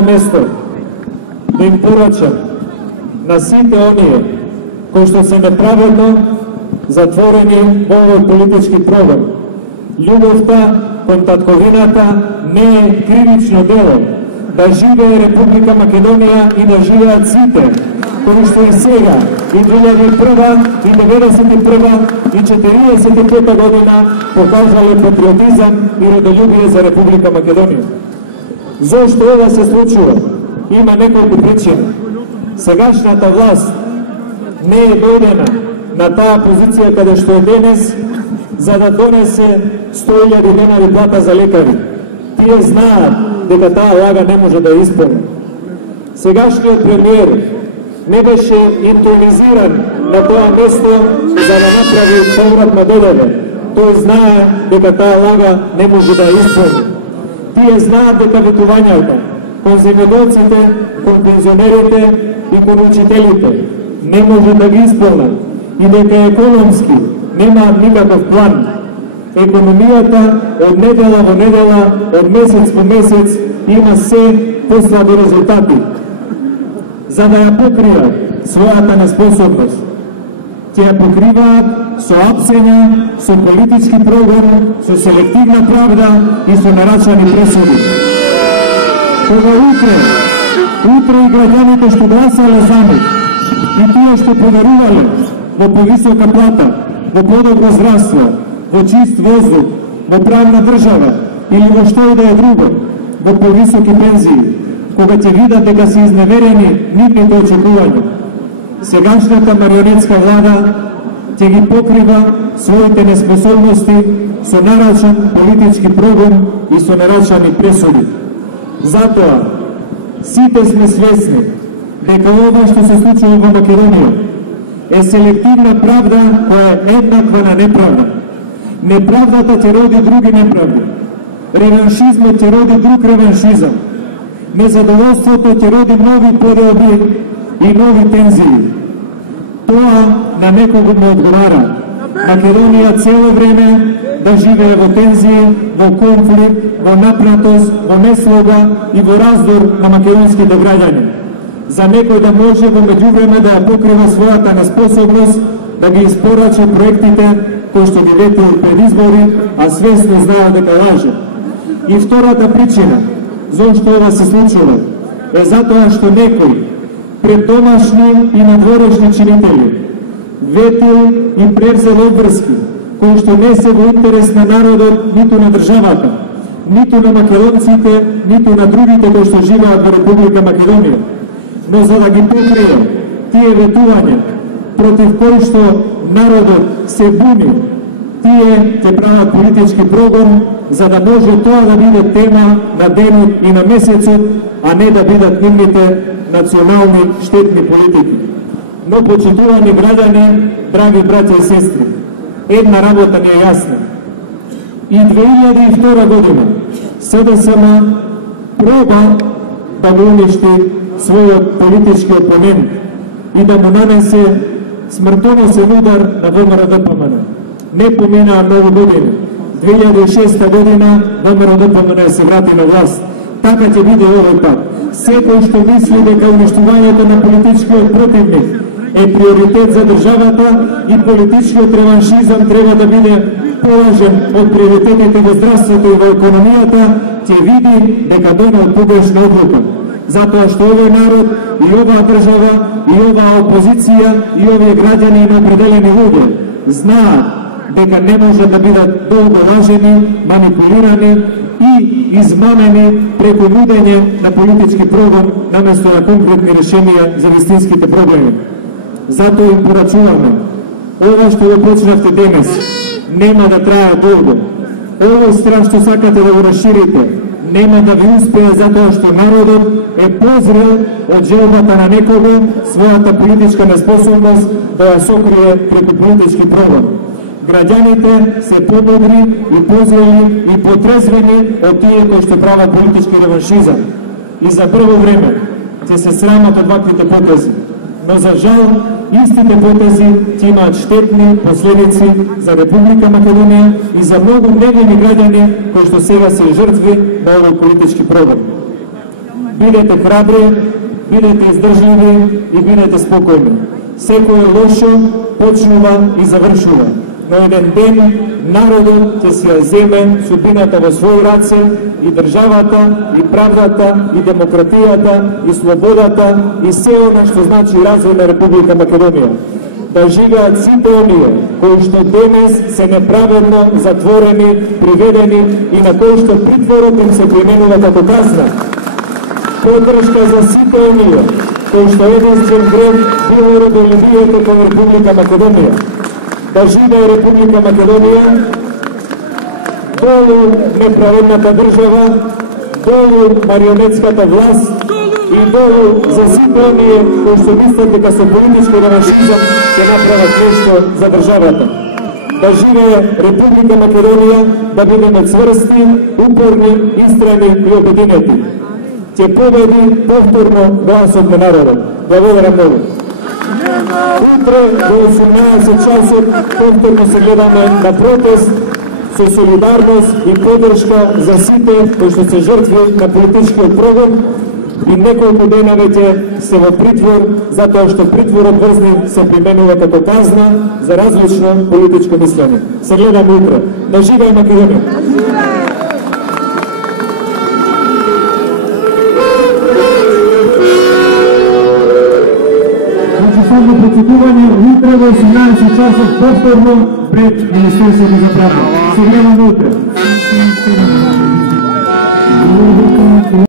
место да им порачам на сите оние кои што се неправедно затворени во овој политички прогон. Љубовта кон татковината не е кривично дело. Да живее Република Македонија и да живеат сите кои што и сега, и 2001, и 1991, и 45 година покажале патриотизам и родолюбие за Република Македонија. Зошто ова се случува? Има неколку причини. Сегашната власт не е дојдена на таа позиција каде што е денес за да донесе 100.000 денари плата за лекари. Тие знаат дека таа лага не може да ја исполни. Сегашниот премиер не беше интонизиран на тоа место за да направи поврат на ДДВ. Тој знае дека таа лага не може да ја исполни. Тие знаат дека ветувањата кон земјоделците, кон пензионерите и кон учителите не може да ги исполнат и дека економски немаат никаков план. Економијата од недела во недела, од месец по месец има се послаби резултати. За да ја покријат својата неспособност, ќе ја покриваат со апсења, со политички прогон, со селективна правда и со нарачани пресуди. Кога утре и граѓаните што гласале за нив и тие што подарувале во повисока плата, во подобро здравство, во чист воздух, во правна држава или во што и да е друго, во повисоки пензии, кога ќе видат дека се изневерени нивните очекувања, сегашната марионетска влада ќе ги покрива своите неспособности со нарачан политички прогон и со нарачани пресуди. Затоа, сите сме свесни дека ова што се случува во Македонија е селективна правда која е еднаква на неправда. Неправдата ќе роди други неправди. Реваншизмот ќе роди друг реваншизам. Незадоволството ќе роди нови поделби и нови тензии. Тоа на некого му одговара. Македонија цело време да живее во тензии, во конфликт, во напратост, во неслога и во раздор на македонските граѓани. За некој да може во меѓувреме да ја покрива својата неспособност да ги испорача проектите кои што ги ветил пред избори, а свесно знае дека лаже. И втората причина зошто ова се случува е затоа што некој пред домашни и надворешни чинители ветил и превзел обврски кои што не се во интерес на народот, ниту на државата, ниту на македонците, ниту на другите кои што живеат во Република Македонија. Но за да ги покрие тие ветувања против кои што народот се буни, тие ќе прават политички прогон за да може тоа да биде тема на денот и на месецот, а не да бидат нивните национални штетни политики. Но, почитувани граѓани, драги браќа и сестри, една работа не е јасна. И 2002 година СДСМ проба да го уништи својот политички опонент и да му нанесе смртоносен удар на ВМРО-ДПМН. Не поминаа многу години. 2006 година ВМРО-ДПМН се врати на власт. Така ќе биде овој пат. Секој што мисли дека уништувањето на политичкиот противник е приоритет за државата и политичкиот реваншизам треба да биде положен од приоритетите во здравството и во економијата, ќе види дека донел погрешна одлука. Затоа што овој народ и оваа држава и оваа опозиција и овие граѓани и определени луѓе знаат дека не може да бидат долго лажени, манипулирани и измамени преку нудење на политички прогон наместо на конкретни решенија за вистинските проблеми. Затоа им порачуваме, ова што го почнавте денес нема да трае долго. Овој страх што сакате да го расширите нема да ви успее затоа што народот е позрел од желбата на некого својата политичка неспособност да ја сокрие преку политички прогон. Граѓаните се помудри и позрели и потрезвени од тие кои што прават политички реваншизам. И за прво време ќе се срамат од ваквите потези. Но за жал, истите потези ќе имаат штетни последици за Република Македонија и за многу невини граѓани кои што сега се жртви на овој политички прогон. бидете храбри, бидете издржливи и бидете спокојни. Секој лошо почнува и завршува. Но еден ден народот ќе си ја земе судбината во своји раце и државата, и правдата, и демократијата, и слободата, и се она што значи развој на Република Македонија. Да живеат сите оние кои што денес се неправедно затворени, приведени и на кои што притворот им се применува како казна. Поддршка за сите оние кои што единствен грев било родолюбието кон Република Македонија. Да живее Република Македонија, долу неправедната држава, долу марионетската власт и долу за сите оние кои што мислат дека со политички реваншизам ќе направат нешто за државата. Да живее Република Македонија, да бидеме цврсти, упорни, истрени и обединети. Ќе победи повторно гласот на народот. Благодарам многу. Утре до 18 часот повторно се гледаме на протест со солидарност и поддршка за сите кои што се жртви на политичкиот прогон и неколку дена веќе се во притвор затоа што притворот врз нив се применува како казна за различно политичко мислење. Се гледаме утре. Да живее Македонија! Само процедување утре во 18 часот повторно пред Министерството за правда. Се гледаме утре.